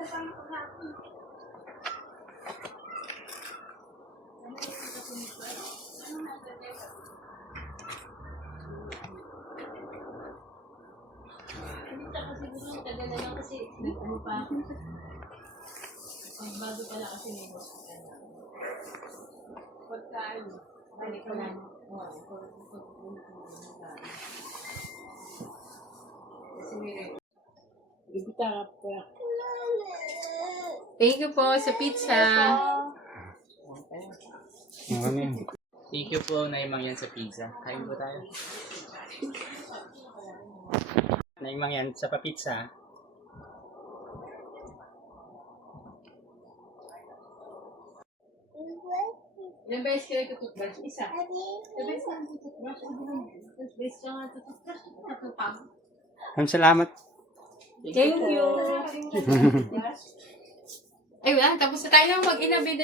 Tagal na lang kasi nag-ano pa ako. Bago pala kasi may hospital na. Pagkaan, balik ko lang. Oo, kasi may thank you po sa pizza. Thank you po, Naimang yan sa pizza. Kain po tayo. Naimang yan sa pa-pizza. Ilang beses ka nagtututbrush? Isa. Ilang beses ka nagtututbrush? Ilang beses ka nagtututbrush? Natupag. Salamat. Thank you. Ay, wala. Tapos na tayo lang mag-inabid.